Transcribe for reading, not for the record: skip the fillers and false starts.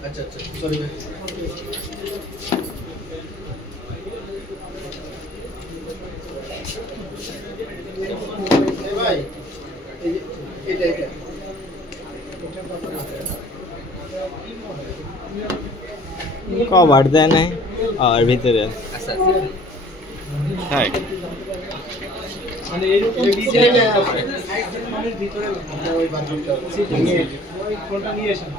अच्छा अच्छा सॉरी भाई এটা এটা কভার দেয় নাই আর ভিতরে আচ্ছা হ্যাঁ মানে এই ভিতরে মানে ভিতরে ওই বাথরুমটা ওই কোনটা নিয়ে আসেন